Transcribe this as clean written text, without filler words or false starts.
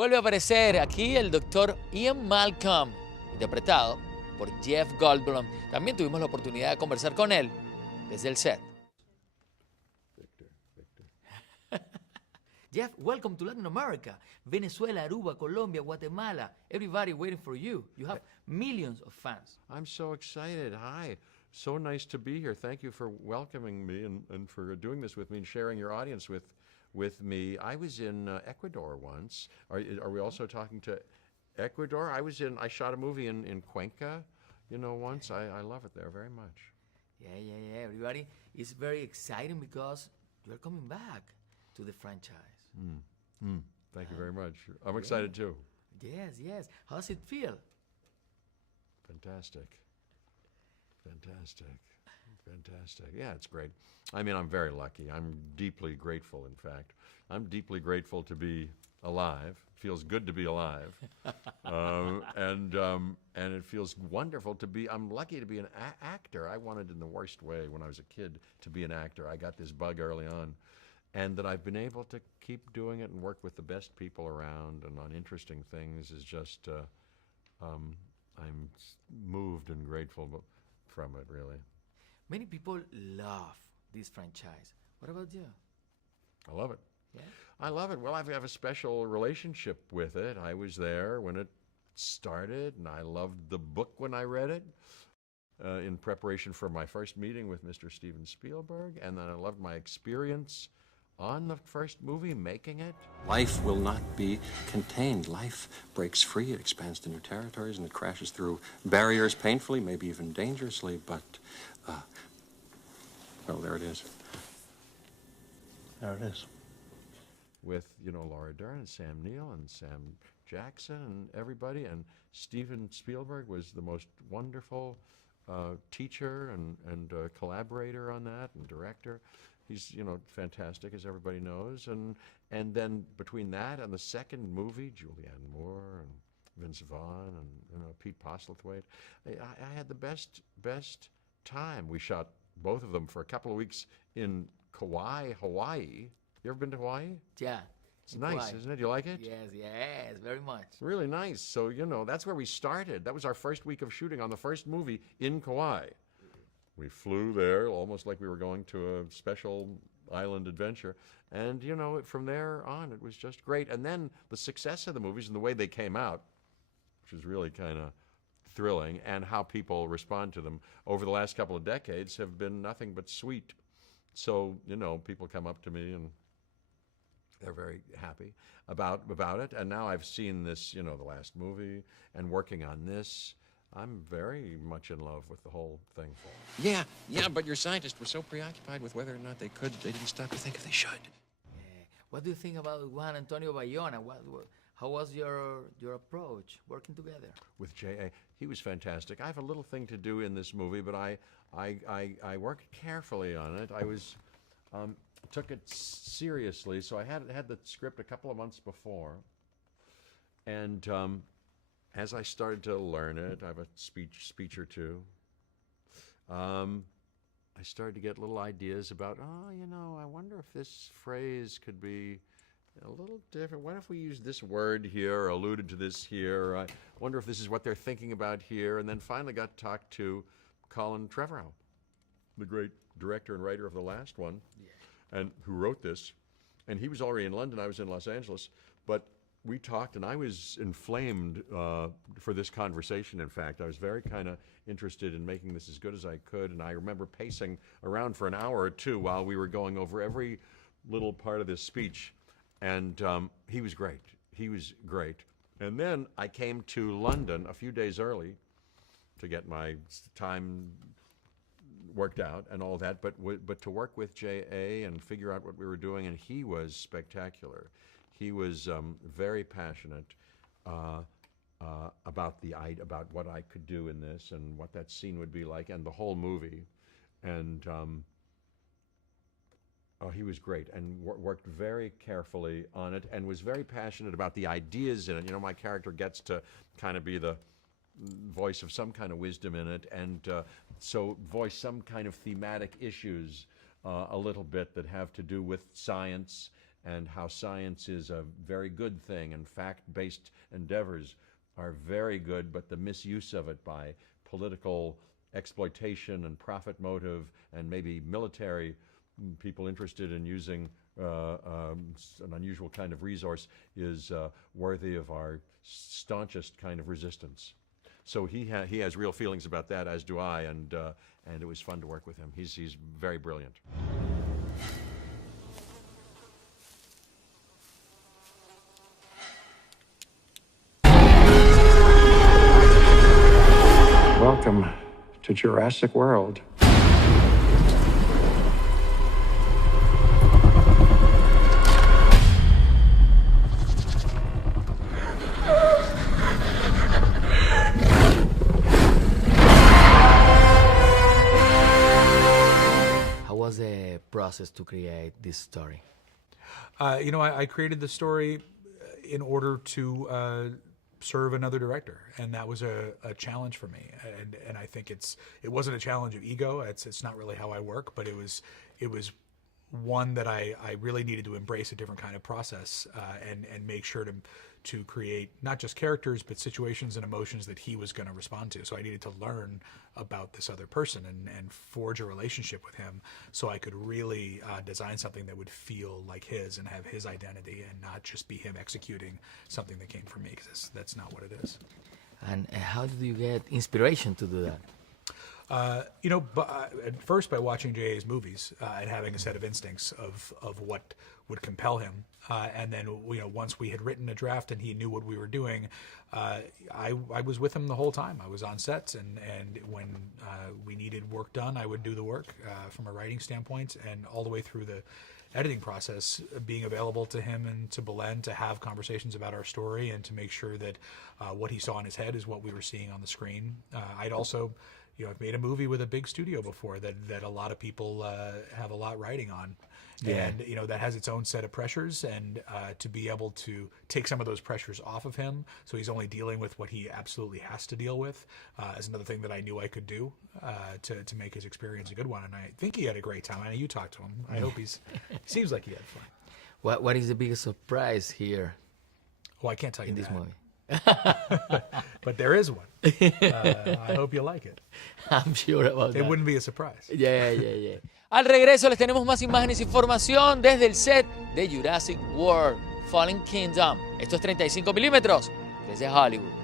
Vuelve a aparecer aquí el doctor Ian Malcolm, interpretado por Jeff Goldblum. También tuvimos la oportunidad de conversar con él desde el set. Jeff, welcome to Latin America. Venezuela, Aruba, Colombia, Guatemala. Everybody waiting for you. You have millions of fans. I'm so excited. Hi. So nice to be here. Thank you for welcoming me and for doing this with me and sharing your audience with me. I was in Ecuador once. Are we also talking to Ecuador? I shot a movie in Cuenca, once. I love it there very much. Yeah. Everybody is very exciting because you're coming back to the franchise. Thank you very much. I'm excited too. Yes. How does it feel? Fantastic. Yeah, it's great. I mean, I'm very lucky. I'm deeply grateful, in fact. I'm deeply grateful to be alive. It feels good to be alive. And it feels wonderful to be, I'm lucky to be an actor. I wanted in the worst way when I was a kid to be an actor. I got this bug early on. And that I've been able to keep doing it and work with the best people around and on interesting things is just, I'm moved and grateful from it, really. Many people love this franchise. What about you? I love it. Yeah? I love it. Well, I have a special relationship with it. I was there when it started, and I loved the book when I read it in preparation for my first meeting with Mr. Steven Spielberg, and then I loved my experience on the first movie, making it. Life will not be contained. Life breaks free, it expands to new territories, and it crashes through barriers painfully, maybe even dangerously, but, well, there it is. There it is. With, Laura Dern and Sam Neill and Sam Jackson and everybody, and Steven Spielberg was the most wonderful teacher and collaborator on that, and director. He's, fantastic, as everybody knows. And then between that and the second movie, Julianne Moore and Vince Vaughn and Pete Postlethwaite, I had the best time. We shot both of them for a couple of weeks in Kauai, Hawaii. You ever been to Hawaii? Yeah. It's nice, isn't it? You like it? Yes, very much. Really nice. So, that's where we started. That was our first week of shooting on the first movie in Kauai. We flew there almost like we were going to a special island adventure. And, from there on, it was just great. And then the success of the movies and the way they came out, which was really kind of thrilling, and how people respond to them over the last couple of decades have been nothing but sweet. So, people come up to me and they're very happy about it. And now I've seen this, the last movie, and working on this. I'm very much in love with the whole thing. Yeah, but your scientists were so preoccupied with whether or not they didn't stop to think if they should. Yeah. What do you think about Juan Antonio Bayona? How was your approach working together? With J.A., he was fantastic. I have a little thing to do in this movie, but I worked carefully on it. I was took it seriously, so I had the script a couple of months before, and as I started to learn it, I have a speech or two. I started to get little ideas about, I wonder if this phrase could be a little different. What if we use this word here, or alluded to this here? I wonder if this is what they're thinking about here. And then finally got to talk to Colin Trevorrow, the great director and writer of the last one, and who wrote this. And he was already in London. I was in Los Angeles. But we talked, and I was inflamed for this conversation, in fact. I was very kind of interested in making this as good as I could, and I remember pacing around for an hour or two while we were going over every little part of this speech, and he was great. And then I came to London a few days early to get my time worked out and all that, but to work with J.A. and figure out what we were doing, and he was spectacular. He was very passionate about what I could do in this and what that scene would be like, and the whole movie. And he was great, and worked very carefully on it, and was very passionate about the ideas in it. My character gets to kind of be the voice of some kind of wisdom in it, and so voice some kind of thematic issues a little bit that have to do with science and how science is a very good thing and fact-based endeavors are very good, but the misuse of it by political exploitation and profit motive and maybe military people interested in using an unusual kind of resource is worthy of our staunchest kind of resistance. So he has real feelings about that, as do I, and it was fun to work with him. He's very brilliant. Welcome to Jurassic World. How was the process to create this story? I created the story in order to serve another director, and that was a challenge for me. And I think it wasn't a challenge of ego. It's not really how I work, but it was one that I really needed to embrace a different kind of process and make sure to create not just characters but situations and emotions that he was going to respond to. So I needed to learn about this other person and forge a relationship with him so I could really design something that would feel like his and have his identity and not just be him executing something that came from me, because that's not what it is. And how did you get inspiration to do that? At first by watching J.A.'s movies and having a set of instincts of what would compel him. And then, once we had written a draft and he knew what we were doing, I was with him the whole time. I was on sets, and when we needed work done, I would do the work from a writing standpoint, and all the way through the editing process, being available to him and to Belen to have conversations about our story and to make sure that what he saw in his head is what we were seeing on the screen. I'd also... I've made a movie with a big studio before that a lot of people have a lot riding on. Yeah. And, that has its own set of pressures, and to be able to take some of those pressures off of him so he's only dealing with what he absolutely has to deal with is another thing that I knew I could do to make his experience a good one. And I think he had a great time. I know you talked to him. I hope he seems like he had fun. What is the biggest surprise here Well, I can't tell you in this that. movie? But there is one. I hope you like it. I'm sure about It that. wouldn't be a surprise. Yeah. Al regreso les tenemos más imágenes e información desde el set de Jurassic World Fallen Kingdom. Esto es 35 milímetros desde Hollywood.